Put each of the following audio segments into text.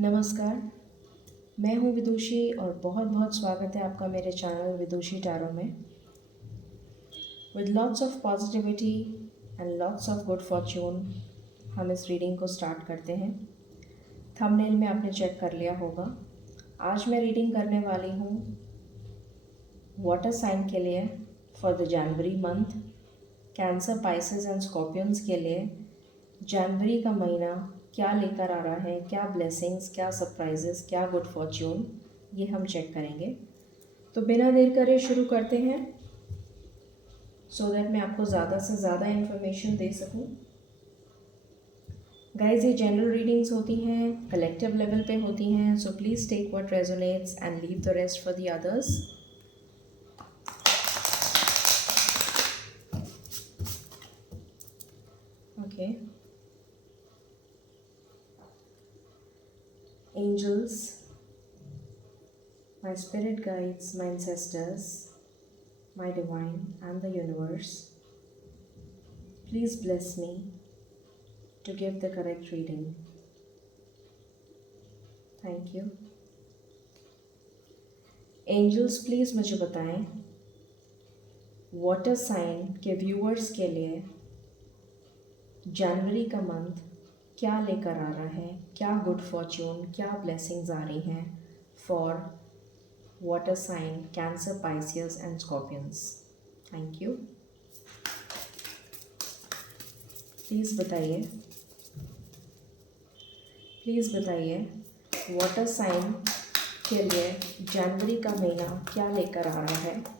नमस्कार, मैं हूँ विदुषी और बहुत बहुत स्वागत है आपका मेरे चैनल विदुषी टैरो में। With lots of positivity and lots of good Fortune हम इस रीडिंग को स्टार्ट करते हैं। थंबनेल में आपने चेक कर लिया होगा। आज मैं रीडिंग करने वाली हूँ वाटर साइन के लिए for the January month, Cancer, Pisces and Scorpions के लिए जनवरी का महीना क्या लेकर आ रहा है, क्या ब्लेसिंग्स, क्या सरप्राइजेस, क्या गुड फॉर्च्यून, ये हम चेक करेंगे। तो बिना देर करे शुरू करते हैं सो दैट मैं आपको ज़्यादा से ज़्यादा इन्फॉर्मेशन दे सकूं। गाइज, ये जनरल रीडिंग्स होती हैं, कलेक्टिव लेवल पे होती हैं, so please take what resonates and leave the rest for the others. Okay, angels, my spirit guides, my ancestors, my divine, and the universe, please bless me to give the correct reading. Thank you. Angels, please मुझे बताएं water sign के viewers के लिए जनवरी का month क्या लेकर आ रहा है, क्या गुड फॉर्च्यून, क्या ब्लेसिंग्स आ रही हैं for water sign Cancer, Pisces and Scorpions. Thank you. Please बताइए वाटर साइन के लिए जनवरी का महीना क्या लेकर आ रहा है।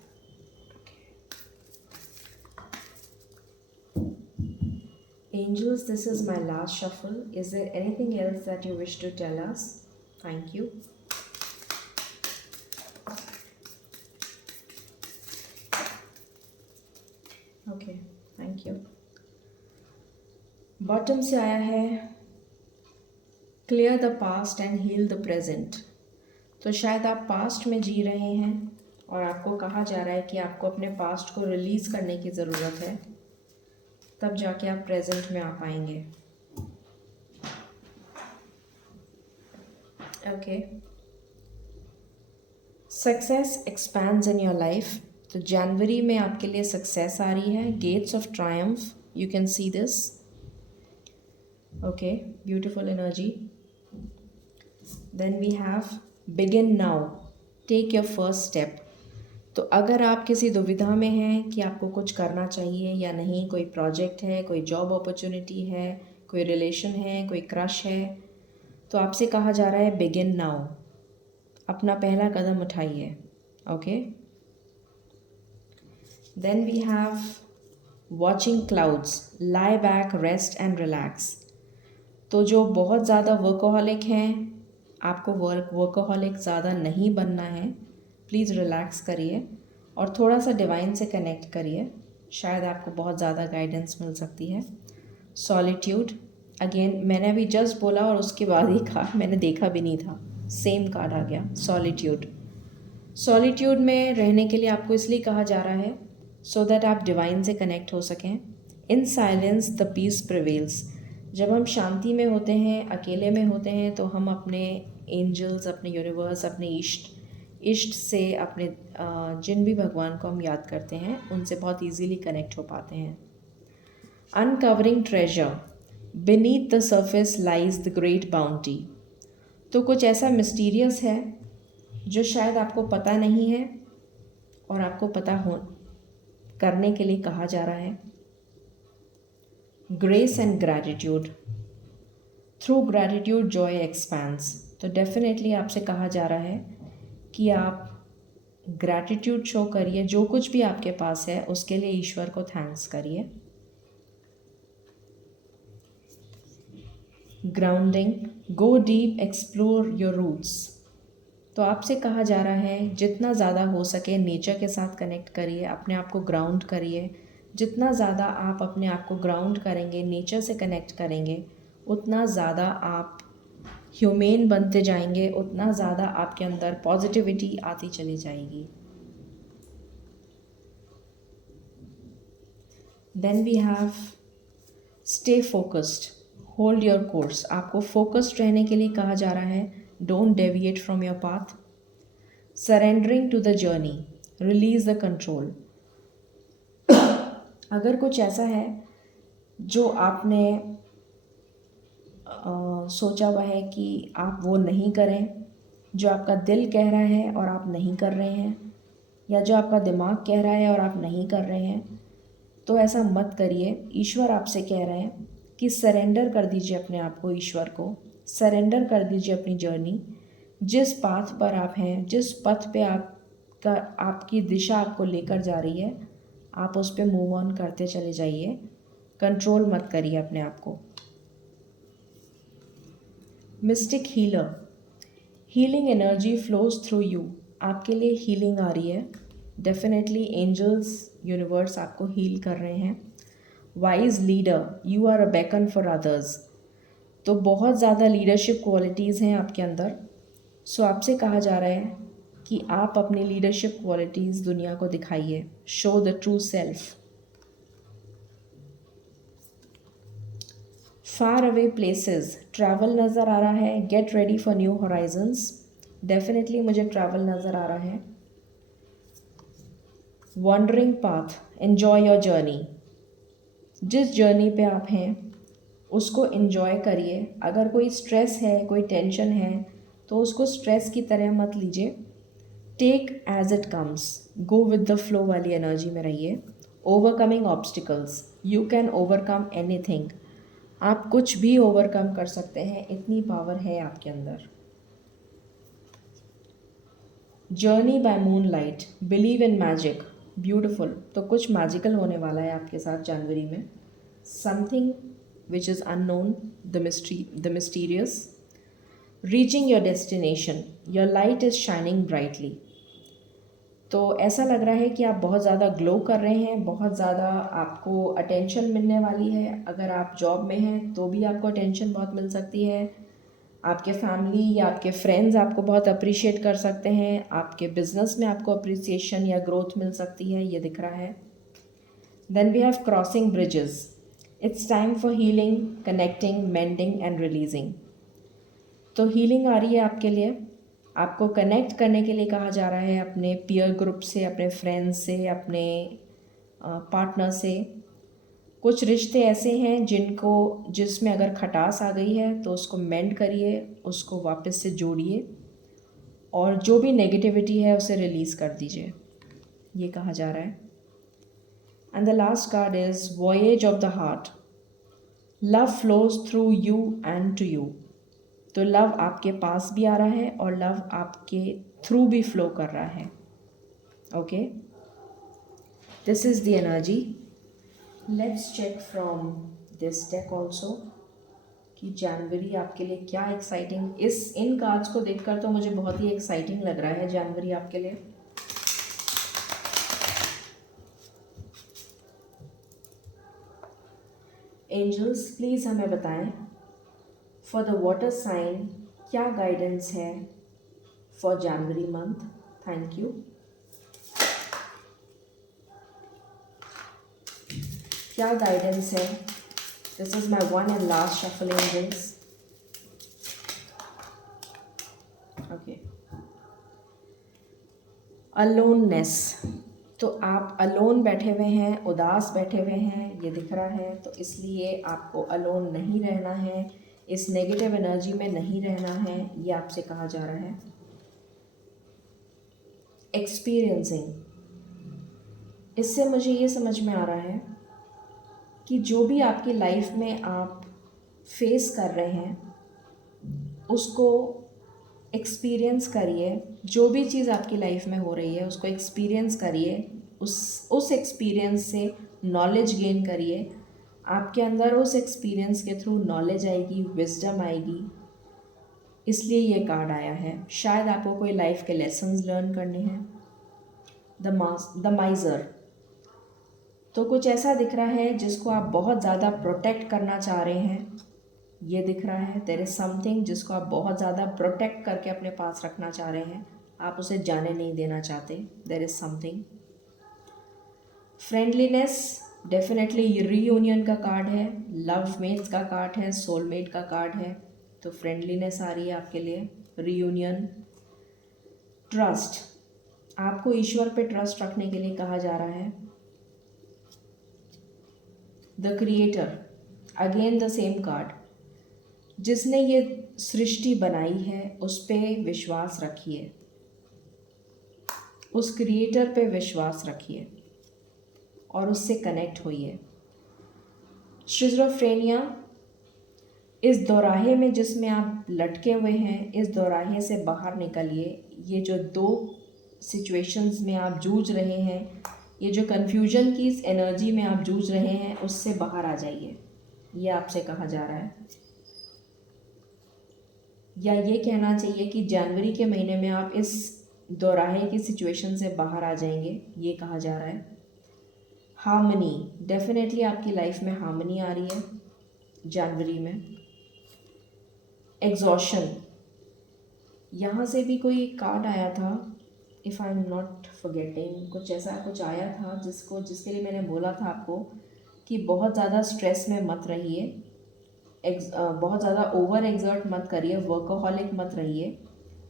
Angels, this is my last shuffle. Is there anything else that you wish to tell us? Thank you. Okay, thank you. Bottom से आया है clear the past and heal the present. तो शायद आप पास्ट में जी रहे हैं और आपको कहा जा रहा है कि आपको अपने पास्ट को रिलीज़ करने की ज़रूरत है, तब जाके आप प्रेजेंट में आ पाएंगे। Okay, success expands in your life. तो जनवरी में आपके लिए सक्सेस आ रही है, gates of triumph, you can see this. Okay, beautiful energy. Then we have begin now, take your first step. तो अगर आप किसी दुविधा में हैं कि आपको कुछ करना चाहिए या नहीं, कोई प्रोजेक्ट है, कोई जॉब अपॉर्चुनिटी है, कोई रिलेशन है, कोई क्रश है, तो आपसे कहा जा रहा है बिगिन नाउ, अपना पहला कदम उठाइए। Okay, then we have watching clouds, lie back, rest and relax. तो जो बहुत ज़्यादा वर्कोहॉलिक हैं, आपको वर्कोहॉलिक ज़्यादा नहीं बनना है। प्लीज़ रिलैक्स करिए और थोड़ा सा डिवाइन से कनेक्ट करिए, शायद आपको बहुत ज़्यादा गाइडेंस मिल सकती है। सॉलिट्यूड, अगेन मैंने अभी जस्ट बोला और उसके बाद ही कहा, मैंने देखा भी नहीं था, सेम कार्ड आ गया, सॉलिट्यूड। सॉलिट्यूड में रहने के लिए आपको इसलिए कहा जा रहा है सो दैट आप डिवाइन से कनेक्ट हो सकें। In silence the peace prevails. जब हम शांति में होते हैं, अकेले में होते हैं, तो हम अपने एंजल्स, अपने यूनिवर्स, अपने इष्ट से, अपने जिन भी भगवान को हम याद करते हैं, उनसे बहुत इजीली कनेक्ट हो पाते हैं। Uncovering treasure, beneath the surface lies the great bounty. तो कुछ ऐसा मिस्टीरियस है जो शायद आपको पता नहीं है और आपको पता हो करने के लिए कहा जा रहा है। Grace and gratitude, through gratitude Joy expands. तो डेफिनेटली आपसे कहा जा रहा है कि आप ग्रैटिट्यूड शो करिए, जो कुछ भी आपके पास है उसके लिए ईश्वर को थैंक्स करिए। Grounding, go deep, explore your roots. तो आपसे कहा जा रहा है जितना ज़्यादा हो सके नेचर के साथ कनेक्ट करिए, अपने आप को ग्राउंड करिए। जितना ज़्यादा आप अपने आप को ग्राउंड करेंगे, नेचर से कनेक्ट करेंगे, उतना ज़्यादा आप ह्यूमेन बनते जाएंगे, उतना ज़्यादा आपके अंदर पॉजिटिविटी आती चली जाएगी। Then we have stay focused, hold your course, आपको फोकस्ड रहने के लिए कहा जा रहा है. Don't deviate from your path. Surrendering to the journey, release the control. अगर कुछ ऐसा है जो आपने सोचा हुआ है कि आप वो नहीं करें, जो आपका दिल कह रहा है और आप नहीं कर रहे हैं, या जो आपका दिमाग कह रहा है और आप नहीं कर रहे हैं, तो ऐसा मत करिए. ईश्वर आपसे कह रहे हैं कि सरेंडर कर दीजिए अपने आप को ईश्वर को. सरेंडर कर दीजिए अपनी जर्नी. जिस पाथ पर आप हैं, जिस पथ पे आपकी दिशा आपको लेकर जा रही है, आप उस पर मूव ऑन करते चले जाइए. कंट्रोल मत करिए अपने आप को. Mystic healer, healing energy flows through you. आपके लिए हीलिंग आ रही है. डेफिनेटली एंजल्स, यूनिवर्स आपको हील कर रहे हैं. Wise leader, you are a beacon for others. तो बहुत ज़्यादा लीडरशिप क्वालिटीज़ हैं आपके अंदर. सो आपसे कहा जा रहा है कि आप अपनी लीडरशिप क्वालिटीज़ दुनिया को दिखाइए. Show the true self. Far away places, travel नज़र आ रहा है. Get ready for new horizons. Definitely मुझे ट्रैवल नज़र आ रहा है. Wandering path, enjoy your journey. जिस जर्नी पे आप हैं उसको एन्जॉय करिए. अगर कोई स्ट्रेस है, कोई टेंशन है, तो उसको स्ट्रेस की तरह मत लीजिए. Take as it comes. Go with the flow वाली एनर्जी में रहिए. Overcoming obstacles, you can overcome anything. आप कुछ भी ओवरकम कर सकते हैं, इतनी पावर है आपके अंदर. Journey by moonlight, believe in magic. Beautiful. तो कुछ मैजिकल होने वाला है आपके साथ जनवरी में. Something which is unknown, the mysterious. Reaching your destination, your light is shining brightly. तो ऐसा लग रहा है कि आप बहुत ज़्यादा ग्लो कर रहे हैं. बहुत ज़्यादा आपको अटेंशन मिलने वाली है. अगर आप जॉब में हैं तो भी आपको अटेंशन बहुत मिल सकती है. आपके फैमिली या आपके फ्रेंड्स आपको बहुत अप्रिशिएट कर सकते हैं. आपके बिजनेस में आपको अप्रिसिएशन या ग्रोथ मिल सकती है, ये दिख रहा है. Then we have crossing bridges. It's time for healing, connecting, mending and releasing. तो हीलिंग आ रही है आपके लिए. आपको कनेक्ट करने के लिए कहा जा रहा है अपने पीयर ग्रुप से, अपने फ्रेंड्स से, अपने पार्टनर से. कुछ रिश्ते ऐसे हैं जिसमें अगर खटास आ गई है तो उसको मेंड करिए, उसको वापस से जोड़िए, और जो भी नेगेटिविटी है उसे रिलीज़ कर दीजिए, ये कहा जा रहा है. And the last card is voyage of the heart. Love flows through you and to you. तो लव आपके पास भी आ रहा है और लव आपके थ्रू भी फ्लो कर रहा है. Okay, this is the energy. Let's check from this deck also कि जनवरी आपके लिए क्या एक्साइटिंग. इन कार्ड्स को देखकर तो मुझे बहुत ही एक्साइटिंग लग रहा है जनवरी आपके लिए. एंजल्स प्लीज़ हमें बताएं फॉर द वाटर साइन क्या गाइडेंस है for January month. Thank you. क्या गाइडेंस है. This is my one and last shuffle angels. Okay. Aloneness. तो आप अलोन बैठे हुए हैं, उदास बैठे हुए हैं, ये दिख रहा है. तो इसलिए आपको अलोन नहीं रहना है, इस नेगेटिव एनर्जी में नहीं रहना है, ये आपसे कहा जा रहा है. एक्सपीरियंसिंग, इससे मुझे ये समझ में आ रहा है कि जो भी आपकी लाइफ में आप फेस कर रहे हैं उसको एक्सपीरियंस करिए. जो भी चीज़ आपकी लाइफ में हो रही है उसको एक्सपीरियंस करिए. उस एक्सपीरियंस से नॉलेज गेन करिए. आपके अंदर उस एक्सपीरियंस के थ्रू नॉलेज आएगी, विजडम आएगी. इसलिए ये कार्ड आया है. शायद आपको कोई लाइफ के लेसन्स लर्न करने हैं. द माइज़र. तो कुछ ऐसा दिख रहा है जिसको आप बहुत ज़्यादा प्रोटेक्ट करना चाह रहे हैं, ये दिख रहा है. देयर इज़ समथिंग जिसको आप बहुत ज़्यादा प्रोटेक्ट करके अपने पास रखना चाह रहे हैं, आप उसे जाने नहीं देना चाहते. There is something. Friendliness, definitely ये रीयूनियन का कार्ड है, लव मेट्स का कार्ड है, सोलमेट का कार्ड है, तो फ्रेंडलीनेस आ रही है आपके लिए, रीयूनियन। ट्रस्ट, आपको ईश्वर पे ट्रस्ट रखने के लिए कहा जा रहा है। The creator, again the same card, जिसने ये सृष्टि बनाई है उस पे विश्वास रखिए, उस क्रिएटर पे विश्वास रखिए और उससे कनेक्ट होइए। शिज़ोफ्रेनिया, इस दोराहे में जिसमें आप लटके हुए हैं, इस दोराहे से बाहर निकलिए। ये जो दो सिचुएशंस में आप जूझ रहे हैं, ये जो कन्फ्यूजन की इस एनर्जी में आप जूझ रहे हैं, उससे बाहर आ जाइए, ये आपसे कहा जा रहा है। या ये कहना चाहिए कि जनवरी के महीने में आप इस दोराहे की सिचुएशन से बाहर आ जाएंगे, ये कहा जा रहा है। हार्मनी, डेफिनेटली आपकी लाइफ में हार्मनी आ रही है जनवरी में। एग्जॉशन, यहाँ से भी कोई कार्ड आया था, if I am not forgetting, कुछ ऐसा कुछ आया था जिसके लिए मैंने बोला था आपको कि बहुत ज़्यादा स्ट्रेस में मत रहिए, बहुत ज़्यादा ओवर एग्जर्ट मत करिए, वर्कोहॉलिक मत रहिए।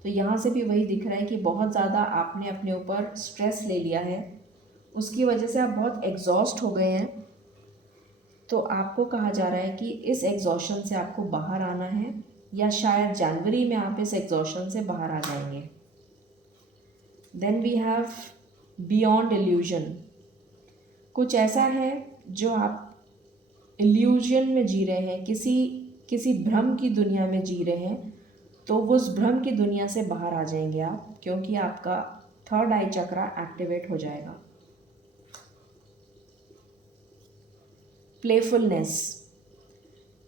तो यहाँ से भी वही दिख रहा है कि बहुत ज़्यादा आपने अपने ऊपर स्ट्रेस ले लिया है, उसकी वजह से आप बहुत एग्जॉस्ट हो गए हैं। तो आपको कहा जा रहा है कि इस एग्जॉशन से आपको बाहर आना है, या शायद जनवरी में आप इस एग्जॉशन से बाहर आ जाएंगे। Then we have beyond illusion, कुछ ऐसा है जो आप इल्यूजन में जी रहे हैं, किसी भ्रम की दुनिया में जी रहे हैं, तो वो उस भ्रम की दुनिया से बाहर आ जाएंगे आप, क्योंकि आपका थर्ड आई चक्रा एक्टिवेट हो जाएगा। प्लेफुलनेस,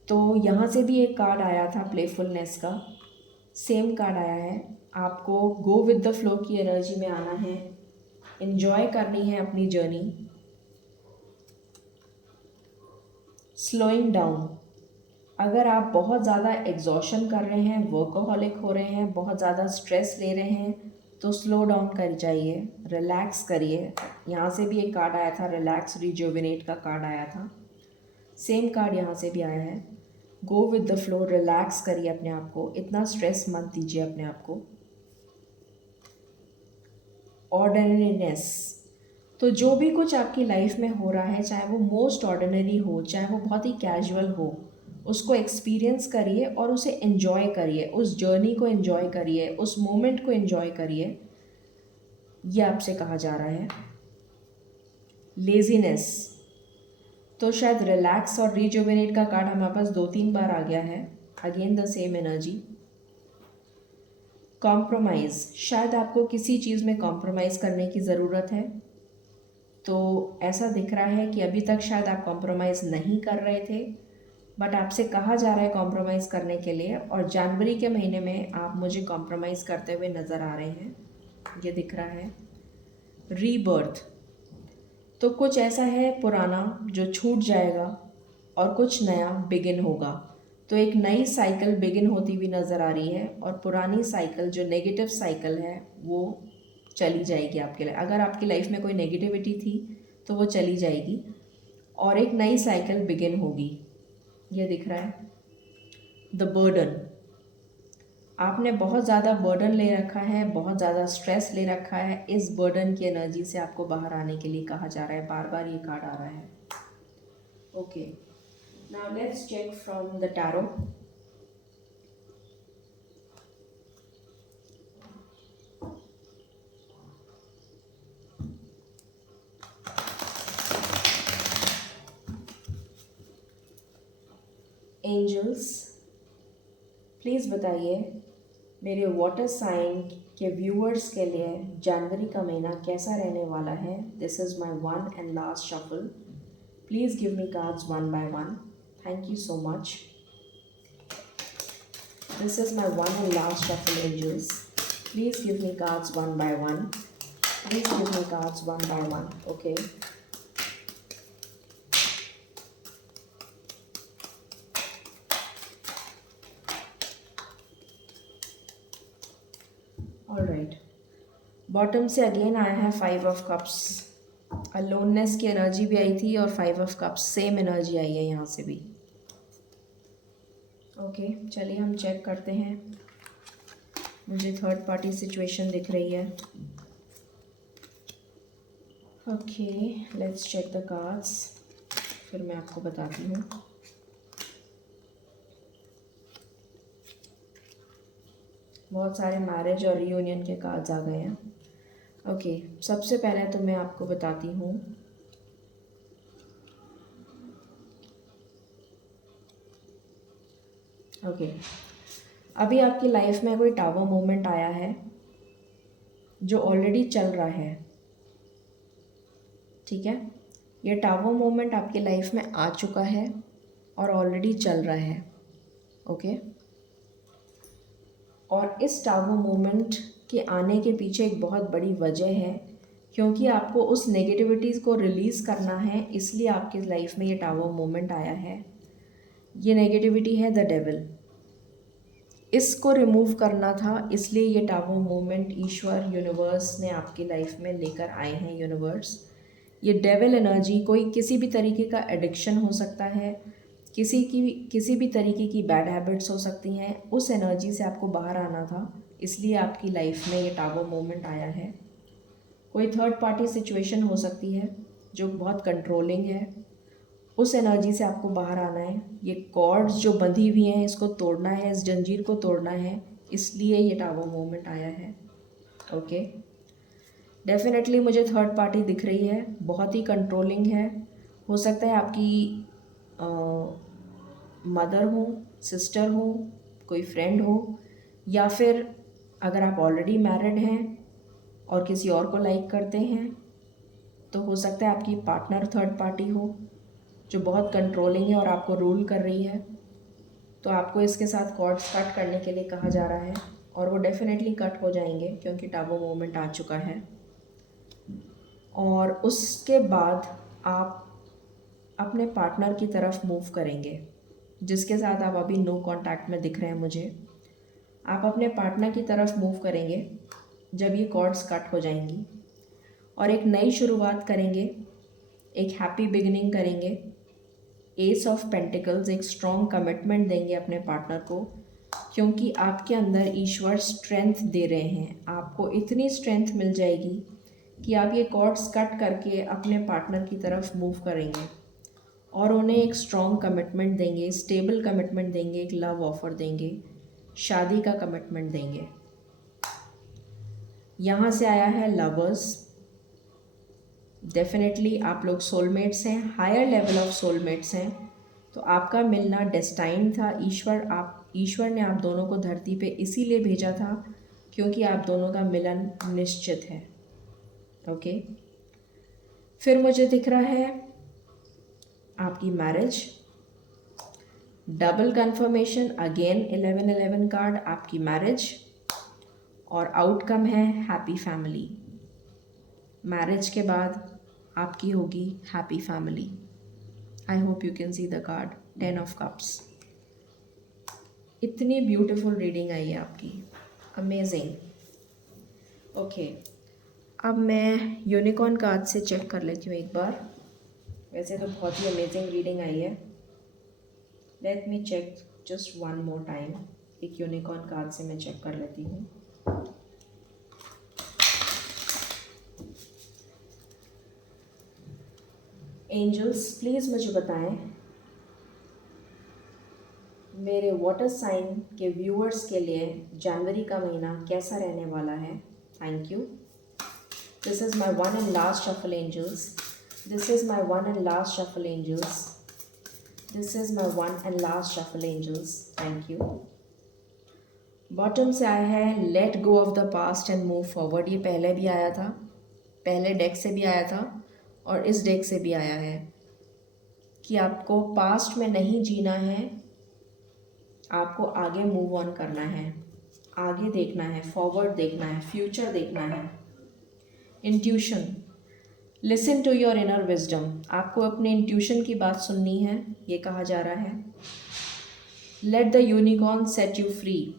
तो यहाँ से भी एक कार्ड आया था प्लेफुलनेस का, सेम कार्ड आया है। आपको गो विद द फ्लो की एनर्जी में आना है, एंजॉय करनी है अपनी जर्नी। स्लोइंग डाउन, अगर आप बहुत ज़्यादा एग्जॉशन कर रहे हैं, वर्कोहॉलिक हो रहे हैं, बहुत ज़्यादा स्ट्रेस ले रहे हैं, तो स्लो डाउन कर जाइए, रिलैक्स करिए। यहाँ से भी एक कार्ड आया था, रिलैक्स रिजुविनेट का कार्ड आया था, सेम कार्ड यहाँ से भी आया है। गो विद द फ्लो, रिलैक्स करिए अपने आप को, इतना स्ट्रेस मत दीजिए अपने आप को। ऑर्डिनरीनेस, तो जो भी कुछ आपकी लाइफ में हो रहा है, चाहे वो मोस्ट ऑर्डिनरी हो, चाहे वो बहुत ही कैजुअल हो, उसको एक्सपीरियंस करिए और उसे एंजॉय करिए, उस जर्नी को एंजॉय करिए, उस मोमेंट को एंजॉय करिए, ये आपसे कहा जा रहा है। लेजीनेस, तो शायद रिलैक्स और रिजुविनेट का कार्ड हमारे पास 2-3 बार आ गया है, again the same energy. Compromise, शायद आपको किसी चीज़ में कॉम्प्रोमाइज़ करने की ज़रूरत है, तो ऐसा दिख रहा है कि अभी तक शायद आप कॉम्प्रोमाइज़ नहीं कर रहे थे, बट आपसे कहा जा रहा है कॉम्प्रोमाइज़ करने के लिए, और जनवरी के महीने में आप मुझे कॉम्प्रोमाइज़ करते हुए नज़र आ रहे हैं, ये दिख रहा है। रीबर्थ, तो कुछ ऐसा है पुराना जो छूट जाएगा और कुछ नया बिगिन होगा, तो एक नई साइकिल बिगिन होती हुई नज़र आ रही है, और पुरानी साइकिल जो नेगेटिव साइकिल है वो चली जाएगी आपके लिए। अगर आपकी लाइफ में कोई नेगेटिविटी थी तो वो चली जाएगी और एक नई साइकिल बिगिन होगी, ये दिख रहा है। द बर्डन, आपने बहुत ज़्यादा बर्डन ले रखा है, बहुत ज़्यादा स्ट्रेस ले रखा है, इस बर्डन की एनर्जी से आपको बाहर आने के लिए कहा जा रहा है, बार बार ये कार्ड आ रहा है। Okay, now let's check from the tarot. Angels, please बताइए मेरे वाटर साइन के व्यूअर्स के लिए जनवरी का महीना कैसा रहने वाला है। This is my one and last shuffle, please give me cards one by one, thank you so much. This is my one and last shuffle angels, please give me cards one by one, please give me cards one by one. Okay, all right, bottom से अगेन आया है 5 of cups, aloneness की energy भी आई थी और 5 of cups same energy आई है यहाँ से भी। ओके, चलिए हम चेक करते हैं। मुझे थर्ड पार्टी सिचुएशन दिख रही है। Okay, let's check the cards, फिर मैं आपको बताती हूँ। बहुत सारे मैरिज और रियूनियन के कार्ड्स आ गए हैं। ओके, सबसे पहले तो मैं आपको बताती हूँ ओके, अभी आपकी लाइफ में कोई टावर मोमेंट आया है जो ऑलरेडी चल रहा है, ठीक है। ये टावर मोमेंट आपकी लाइफ में आ चुका है और ऑलरेडी चल रहा है, ओके। और इस टावर मोमेंट के आने के पीछे एक बहुत बड़ी वजह है, क्योंकि आपको उस नेगेटिविटीज़ को रिलीज़ करना है, इसलिए आपकी लाइफ में ये टावर मोमेंट आया है। ये नेगेटिविटी है द डेविल, इसको रिमूव करना था, इसलिए ये टावर मोमेंट ईश्वर यूनिवर्स ने आपकी लाइफ में लेकर आए हैं। यूनिवर्स, ये डेविल एनर्जी कोई किसी भी तरीके का एडिक्शन हो सकता है, किसी भी तरीके की बैड हैबिट्स हो सकती हैं, उस एनर्जी से आपको बाहर आना था, इसलिए आपकी लाइफ में ये टावर मोमेंट आया है। कोई थर्ड पार्टी सिचुएशन हो सकती है जो बहुत कंट्रोलिंग है, उस एनर्जी से आपको बाहर आना है। ये कॉर्ड्स जो बंधी हुई हैं इसको तोड़ना है, इस जंजीर को तोड़ना है, इसलिए ये टावर मोमेंट आया है, ओके। डेफिनेटली मुझे थर्ड पार्टी दिख रही है, बहुत ही कंट्रोलिंग है। हो सकता है आपकी मदर हो, सिस्टर हो, कोई फ्रेंड हो, या फिर अगर आप ऑलरेडी मैरिड हैं और किसी और को लाइक करते हैं तो हो सकता है आपकी पार्टनर थर्ड पार्टी हो जो बहुत कंट्रोलिंग है और आपको रूल कर रही है। तो आपको इसके साथ कॉर्ड्स कट करने के लिए कहा जा रहा है और वो डेफिनेटली कट हो जाएंगे क्योंकि टावर मोमेंट आ चुका है। और उसके बाद आप अपने पार्टनर की तरफ मूव करेंगे, जिसके साथ आप अभी नो कांटेक्ट में दिख रहे हैं मुझे। आप अपने पार्टनर की तरफ मूव करेंगे जब ये कॉर्ड्स कट हो जाएंगी और एक नई शुरुआत करेंगे, एक हैप्पी बिगिनिंग करेंगे। एस ऑफ पेंटिकल्स, एक स्ट्रॉन्ग कमिटमेंट देंगे अपने पार्टनर को, क्योंकि आपके अंदर ईश्वर स्ट्रेंथ दे रहे हैं। आपको इतनी स्ट्रेंथ मिल जाएगी कि आप ये कॉर्ड्स कट करके अपने पार्टनर की तरफ मूव करेंगे और उन्हें एक स्ट्रॉन्ग कमिटमेंट देंगे, स्टेबल कमिटमेंट देंगे, एक लव ऑफर देंगे, शादी का कमिटमेंट देंगे। यहाँ से आया है लवर्स। डेफिनेटली आप लोग सोलमेट्स हैं, हायर लेवल ऑफ सोलमेट्स हैं, तो आपका मिलना डेस्टाइन था। ईश्वर ने आप दोनों को धरती पे इसीलिए भेजा था क्योंकि आप दोनों का मिलन निश्चित है, ओके। फिर मुझे दिख रहा है आपकी marriage, double confirmation, again 1111 card, आपकी मैरिज, और आउटकम है हैप्पी फैमिली। मैरिज के बाद आपकी होगी happy family. I hope you can see the card 10 of cups. इतनी ब्यूटीफुल रीडिंग आई है आपकी, अमेजिंग। ओके, अब मैं यूनिकॉर्न कार्ड से चेक कर लेती हूँ एक बार। वैसे तो बहुत ही अमेजिंग रीडिंग आई है। Let me check just one more time. एक यूनिकॉर्न कार्ड से मैं चेक कर लेती हूँ। एंजल्स प्लीज़ मुझे बताएं मेरे वाटर साइन के व्यूअर्स के लिए जनवरी का महीना कैसा रहने वाला है। Thank you. This is my one and last shuffle angels. This is my one and last shuffle angels. This is my one and last shuffle angels. Thank you. Bottom से आया है let go of the past and move forward. ये पहले भी आया था, पहले deck से भी आया था और इस डेक से भी आया है कि आपको पास्ट में नहीं जीना है, आपको आगे मूव ऑन करना है, आगे देखना है, फॉरवर्ड देखना है, फ्यूचर देखना है। Intuition, listen to your inner wisdom. आपको अपने इंट्यूशन की बात सुननी है, ये कहा जा रहा है। Let the unicorn set you free.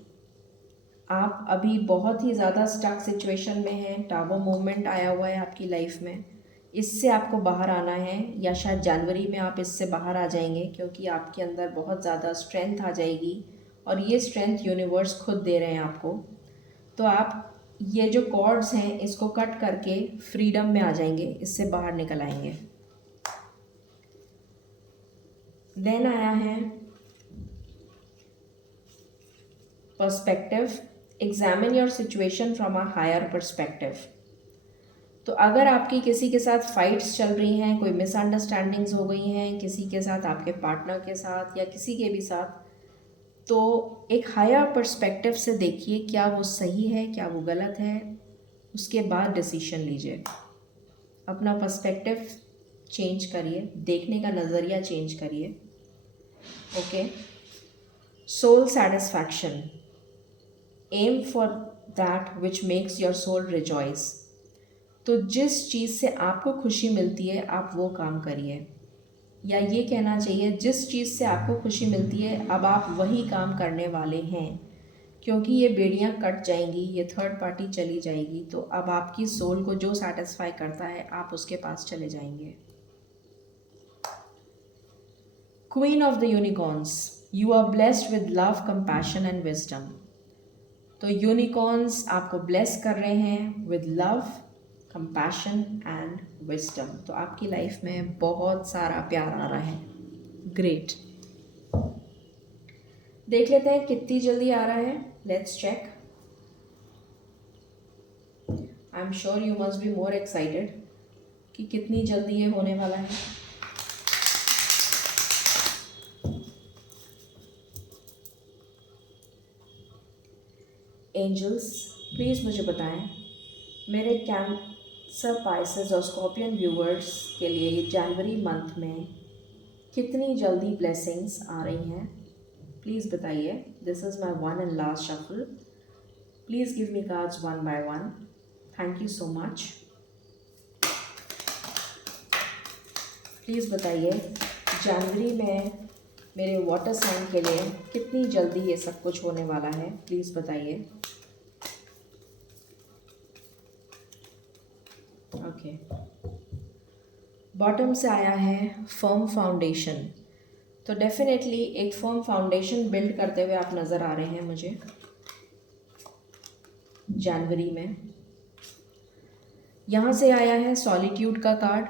आप अभी बहुत ही ज़्यादा स्टक सिचुएशन में हैं, टावर मूवमेंट आया हुआ है आपकी लाइफ में, इससे आपको बाहर आना है, या शायद जनवरी में आप इससे बाहर आ जाएंगे, क्योंकि आपके अंदर बहुत ज़्यादा स्ट्रेंथ आ जाएगी और ये स्ट्रेंथ यूनिवर्स खुद दे रहे हैं आपको। तो आप ये जो कॉर्ड्स हैं इसको कट करके फ्रीडम में आ जाएंगे, इससे बाहर निकल आएंगे। देन आया है perspective. Examine your situation from a higher perspective. तो अगर आपकी किसी के साथ फाइट्स चल रही हैं, कोई मिसअंडरस्टैंडिंग्स हो गई हैं किसी के साथ, आपके पार्टनर के साथ या किसी के भी साथ, तो एक हायर पर्सपेक्टिव से देखिए क्या वो सही है, क्या वो गलत है, उसके बाद डिसीजन लीजिए। अपना पर्सपेक्टिव चेंज करिए, देखने का नज़रिया चेंज करिए। Okay. Soul satisfaction. Aim for that which makes your soul rejoice. तो जिस चीज़ से आपको खुशी मिलती है आप वो काम करिए, या ये कहना चाहिए जिस चीज़ से आपको खुशी मिलती है अब आप वही काम करने वाले हैं, क्योंकि ये बेड़ियाँ कट जाएंगी, ये थर्ड पार्टी चली जाएगी, तो अब आपकी सोल को जो सेटिस्फाई करता है आप उसके पास चले जाएंगे। Queen of the unicorns. You are blessed with love, compassion and wisdom. तो यूनिकॉर्न्स आपको ब्लेस कर रहे हैं with love, compassion and wisdom. तो आपकी लाइफ में बहुत सारा प्यार आ रहा है। ग्रेट। देख लेते हैं कितनी जल्दी आ रहा है। Let's check. I am sure you must be more excited कि कितनी जल्दी ये होने वाला है। एंजल्स प्लीज़ मुझे बताएं मेरे कैंसर, पाइसेस और स्कॉर्पियन व्यूवर्स के लिए जनवरी मंथ में कितनी जल्दी ब्लेसिंग्स आ रही हैं। प्लीज़ बताइए। This is my one and last shuffle. Please give me cards one by one. Thank you so much. Please बताइए जनवरी में मेरे वाटर साइन के लिए कितनी जल्दी ये सब कुछ होने वाला है। प्लीज़ बताइए। ओके। बॉटम से आया है फर्म फाउंडेशन। तो डेफिनेटली एक फर्म फाउंडेशन बिल्ड करते हुए आप नज़र आ रहे हैं मुझे जनवरी में। यहाँ से आया है सॉलिट्यूड का कार्ड।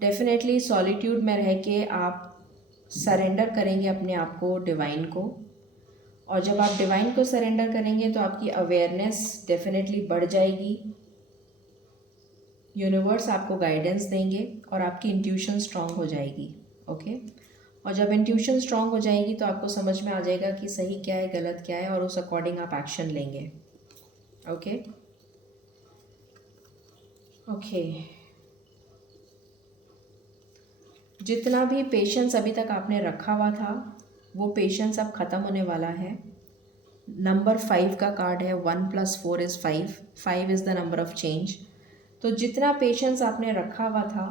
डेफिनेटली सॉलिट्यूड में रह के आप सरेंडर करेंगे अपने आप को डिवाइन को, और जब आप डिवाइन को सरेंडर करेंगे तो आपकी अवेयरनेस डेफिनेटली बढ़ जाएगी। यूनिवर्स आपको गाइडेंस देंगे और आपकी इंट्यूशन स्ट्रांग हो जाएगी। ओके। और जब इंट्यूशन स्ट्रांग हो जाएगी तो आपको समझ में आ जाएगा कि सही क्या है, गलत क्या है, और उस अकॉर्डिंग आप एक्शन लेंगे। ओके। ओके। जितना भी पेशेंस अभी तक आपने रखा हुआ था वो पेशेंस अब ख़त्म होने वाला है। नंबर 5 का कार्ड है। 1 + 4 = 5। 5 is the number of change. तो जितना पेशेंस आपने रखा हुआ था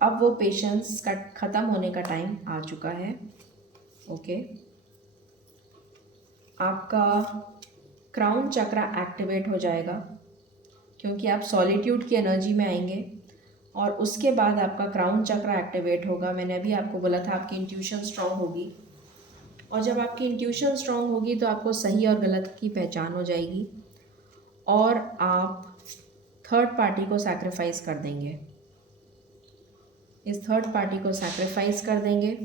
अब वो पेशेंस का ख़त्म होने का टाइम आ चुका है। ओके। आपका क्राउन चक्रा एक्टिवेट हो जाएगा, क्योंकि आप सॉलिट्यूड की एनर्जी में आएंगे और उसके बाद आपका क्राउन चक्रा एक्टिवेट होगा। मैंने अभी आपको बोला था आपकी इंट्यूशन स्ट्रांग होगी, और जब आपकी इंट्यूशन स्ट्रांग होगी तो आपको सही और गलत की पहचान हो जाएगी, और आप थर्ड पार्टी को सैक्रिफाइस कर देंगे। इस थर्ड पार्टी को सैक्रिफाइस कर देंगे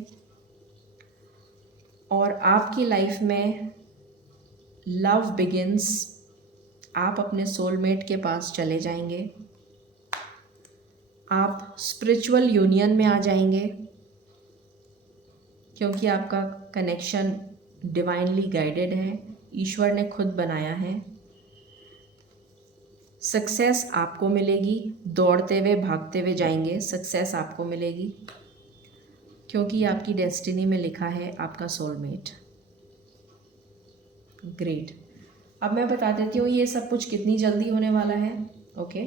और आपकी लाइफ में लव बिगिंस। आप अपने सोलमेट के पास चले जाएंगे, आप स्पिरिचुअल यूनियन में आ जाएंगे, क्योंकि आपका कनेक्शन डिवाइनली गाइडेड है, ईश्वर ने खुद बनाया है। सक्सेस आपको मिलेगी, दौड़ते हुए भागते हुए जाएंगे, सक्सेस आपको मिलेगी, क्योंकि आपकी डेस्टिनी में लिखा है आपका सोलमेट। ग्रेट। अब मैं बता देती हूँ ये सब कुछ कितनी जल्दी होने वाला है। Okay,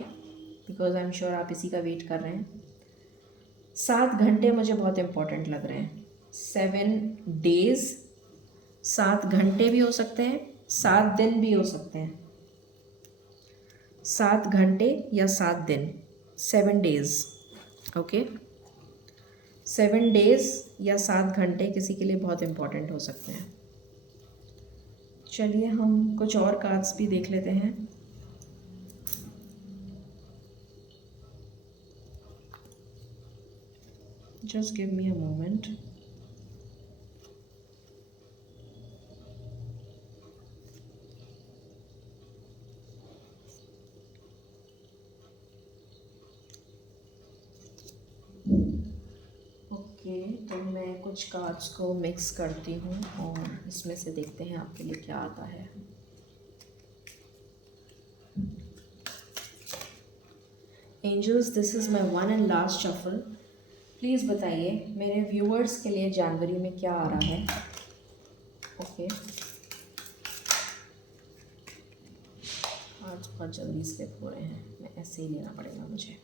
because I am sure आप इसी का वेट कर रहे हैं। 7 घंटे मुझे बहुत इम्पोर्टेंट लग रहे हैं। 7 डेज, 7 घंटे भी हो सकते हैं, 7 दिन भी हो सकते हैं। 7 घंटे या 7 दिन। 7 डेज। ओके, 7 डेज या 7 घंटे किसी के लिए बहुत इम्पोर्टेंट हो सकते हैं। चलिए हम कुछ और कार्ड्स भी देख लेते हैं। Just give me a moment. Okay, तो मैं कुछ कार्ड्स को मिक्स करती हूँ और इसमें से देखते हैं आपके लिए क्या आता है। Angels, this is my one and last shuffle. Please बताइए मेरे व्यूअर्स के लिए जनवरी में क्या आ रहा है। ओके, आज बहुत जल्दी स्लिप हो रहे हैं, मैं ऐसे ही लेना पड़ेगा मुझे।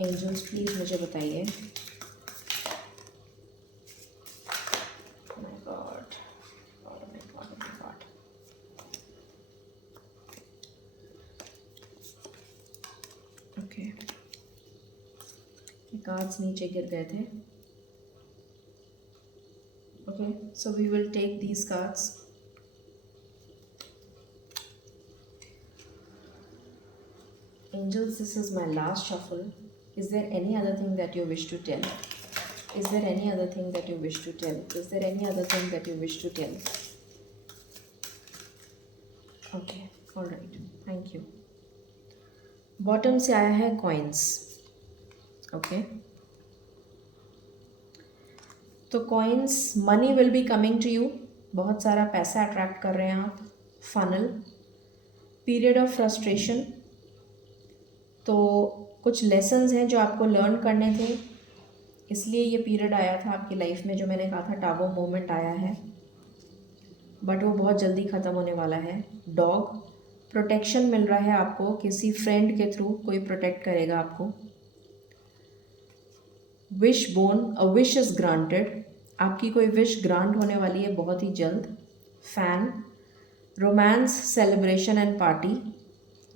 एंजल्स, प्लीज़ मुझे बताइए। My God, God, my God, my God. Okay, ये कार्ड्स नीचे गिर गए थे। Okay, so we will take these cards. Angels, this is my last shuffle. Is there any other thing that you wish to tell? Is there any other thing that you wish to tell? Is there any other thing that you wish to tell? Okay, all right. Thank you. Bottom से आया है coins. Okay. तो coins, money will be coming to you. बहुत सारा पैसा attract कर रहे हैं आप. Funnel. Period of frustration. तो कुछ लेसन्स हैं जो आपको लर्न करने थे, इसलिए ये पीरियड आया था आपकी लाइफ में, जो मैंने कहा था टागो मोमेंट आया है, बट वो बहुत जल्दी ख़त्म होने वाला है। डॉग, प्रोटेक्शन मिल रहा है आपको, किसी फ्रेंड के थ्रू कोई प्रोटेक्ट करेगा आपको। Wish bone, a wish is granted, आपकी कोई विश ग्रांट होने वाली है बहुत ही जल्द। Fan, romance, celebration and party,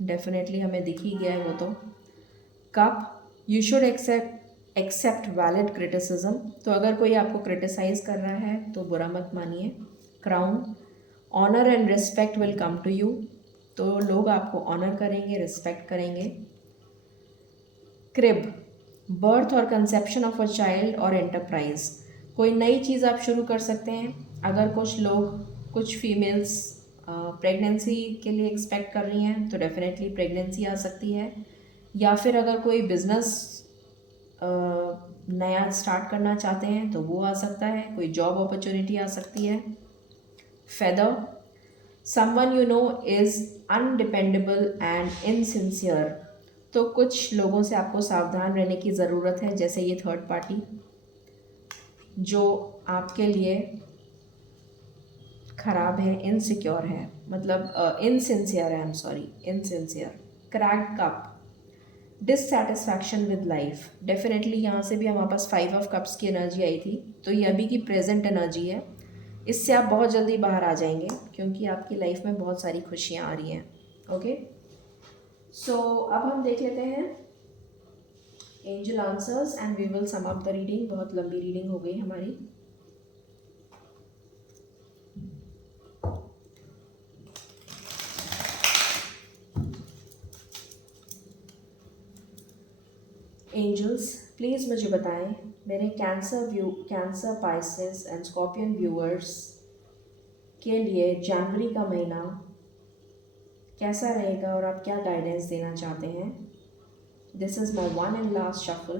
definitely हमें दिख ही गया है वो तो। Cup, you should accept valid criticism, तो अगर कोई आपको क्रिटिसाइज कर रहा है तो बुरा मत मानिए। Crown, honour and respect will come to you, तो लोग आपको ऑनर करेंगे, रिस्पेक्ट करेंगे। क्रिब, बर्थ और कंसेप्शन ऑफ अ चाइल्ड और एंटरप्राइज, कोई नई चीज़ आप शुरू कर सकते हैं। अगर कुछ लोग, कुछ फीमेल्स प्रेगनेंसी के लिए एक्सपेक्ट कर रही हैं तो डेफिनेटली प्रेगनेंसी आ सकती है, या फिर अगर कोई बिजनेस नया स्टार्ट करना चाहते हैं तो वो आ सकता है, कोई जॉब अपॉर्चुनिटी आ सकती है। Feather, someone you know is undependable and insincere, तो कुछ लोगों से आपको सावधान रहने की ज़रूरत है, जैसे ये थर्ड पार्टी जो आपके लिए ख़राब है, इनसिक्योर है, मतलब इनसिंसियर है, I am sorry, insincere. Cracked cup, dissatisfaction with life, definitely यहाँ से भी हमारे पास 5 ऑफ कप्स की एनर्जी आई थी, तो ये अभी की प्रेजेंट एनर्जी है, इससे आप बहुत जल्दी बाहर आ जाएंगे क्योंकि आपकी लाइफ में बहुत सारी खुशियाँ आ रही हैं। ओके, सो अब हम देख लेते हैं angel answers and we will sum up the reading. बहुत लंबी रीडिंग हो गई हमारी। एंजल्स, प्लीज़ मुझे बताएं मेरे cancer, Pisces and scorpion viewers के लिए जनवरी का महीना कैसा रहेगा और आप क्या गाइडेंस देना चाहते हैं। This is my one and last shuffle.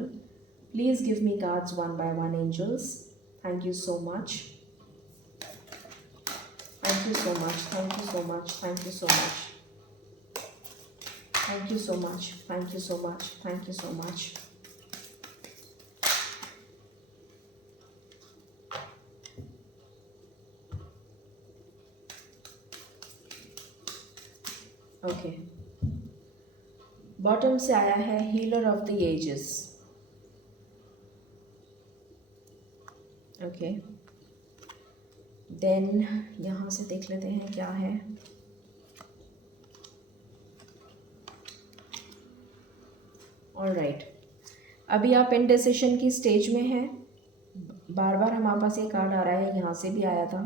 Please give me cards one by one angels. Thank you so much, thank you so much, thank you so much, thank you so much, thank you so much, thank you so much, thank you so much. Okay, bottom से आया है healer of the edges. Okay, then यहाँ से देख लेते हैं क्या है। ऑल राइट, अभी आप इनडिसिशन की स्टेज में हैं। बार बार हमारे पास ये कार्ड आ रहा है, यहाँ से भी आया था।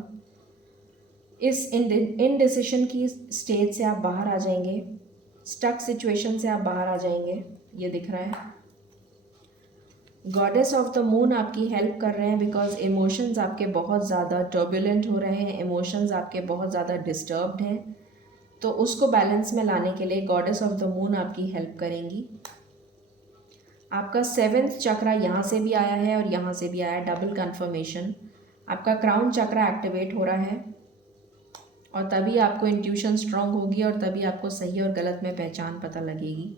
इस इनडिसिशन की स्टेज से आप बाहर आ जाएंगे, स्टक सिचुएशन से आप बाहर आ जाएंगे, ये दिख रहा है। गॉडेस ऑफ द मून आपकी हेल्प कर रहे हैं बिकॉज इमोशंस आपके बहुत ज़्यादा टर्बुलेंट हो रहे हैं, इमोशंस आपके बहुत ज़्यादा डिस्टर्ब्ड हैं, तो उसको बैलेंस में लाने के लिए गॉडेस ऑफ द मून आपकी हेल्प करेंगी। आपका 7th चक्रा यहाँ से भी आया है और यहाँ से भी आया है, डबल कन्फर्मेशन। आपका क्राउन चक्रा एक्टिवेट हो रहा है और तभी आपको इंट्यूशन स्ट्रांग होगी और तभी आपको सही और गलत में पहचान पता लगेगी।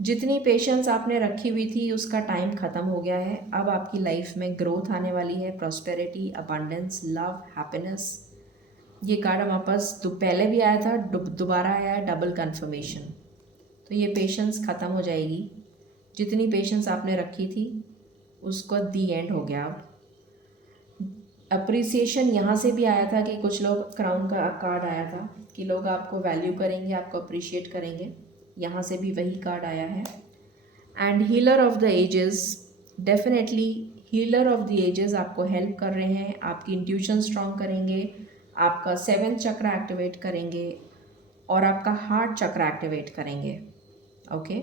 जितनी पेशेंस आपने रखी हुई थी उसका टाइम ख़त्म हो गया है। अब आपकी लाइफ में ग्रोथ आने वाली है, प्रॉस्पेरिटी, अबंडेंस, लव, हैप्पीनेस। ये कार्ड हमारे पास पहले भी आया था, दोबारा आया है, डबल कन्फर्मेशन। तो ये पेशेंस ख़त्म हो जाएगी। जितनी पेशेंस आपने रखी थी उसका दी एंड हो गया। अब अप्रिसिएशन यहाँ से भी आया था कि कुछ लोग, क्राउन का कार्ड आया था कि लोग आपको वैल्यू करेंगे, आपको अप्रिशिएट करेंगे, यहाँ से भी वही कार्ड आया है। And healer of the edges, definitely healer of the edges आपको हेल्प कर रहे हैं, आपकी इंट्यूशन स्ट्रॉन्ग करेंगे, आपका 7th चक्र एक्टिवेट करेंगे और आपका हार्ट चक्र एक्टिवेट करेंगे। Okay,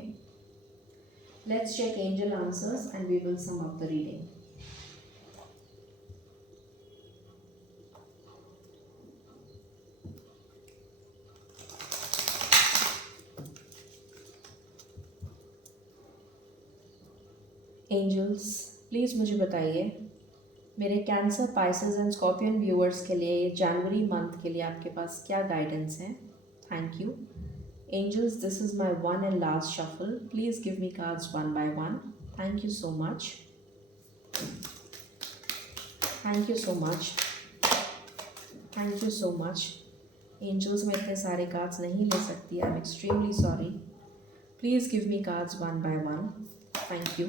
let's check angel answers and we will sum up the reading. Angels please मुझे बताइए मेरे cancer, Pisces and scorpion viewers के लिए ये जनवरी मंथ के लिए आपके पास क्या गाइडेंस है। Thank you angels, this is my one and last shuffle, please give me cards one by one. Thank you so much, thank you so much, thank you so much. Angels, मैं इतने सारे cards नहीं ले सकती, I am extremely sorry. Please give me cards one by one. Thank you.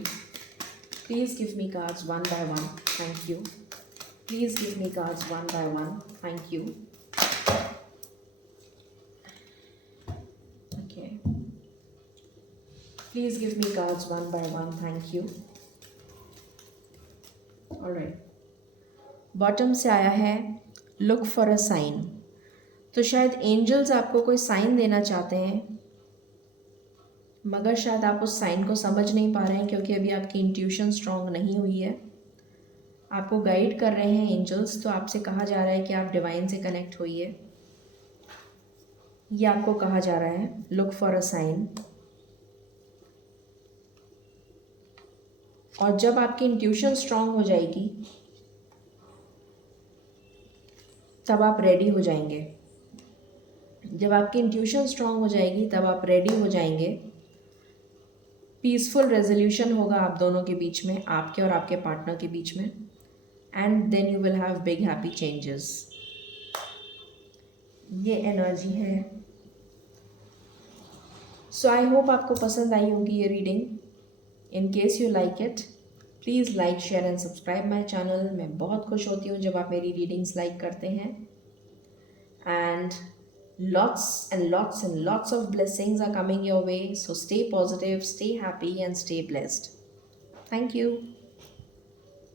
Please give me cards one by one. Thank you. Please give me cards one by one. Thank you. Okay. Please give me cards one by one. Thank you. Alright. Bottom से आया है look for a sign. तो शायद angels आपको कोई sign देना चाहते हैं, मगर शायद आप उस साइन को समझ नहीं पा रहे हैं क्योंकि अभी आपकी इंट्यूशन स्ट्रांग नहीं हुई है। आपको गाइड कर रहे हैं एंजल्स, तो आपसे कहा जा रहा है कि आप डिवाइन से कनेक्ट होइए। ये आपको कहा जा रहा है लुक फॉर अ साइन। और जब आपकी इंट्यूशन स्ट्रांग हो जाएगी तब आप रेडी हो जाएंगे। जब आपकी इंट्यूशन स्ट्रांग हो जाएगी तब आप रेडी हो जाएंगे। पीसफुल रेजोल्यूशन होगा आप दोनों के बीच में, आपके और आपके पार्टनर के बीच में, and then you will have big happy changes. ये एनर्जी है। सो आई होप आपको पसंद आई होगी ये reading. In case you like it, please like, share and subscribe my channel. मैं बहुत खुश होती हूँ जब आप मेरी रीडिंग्स लाइक करते हैं। And lots and lots and lots of blessings are coming your way, so stay positive, stay happy and stay blessed. Thank you.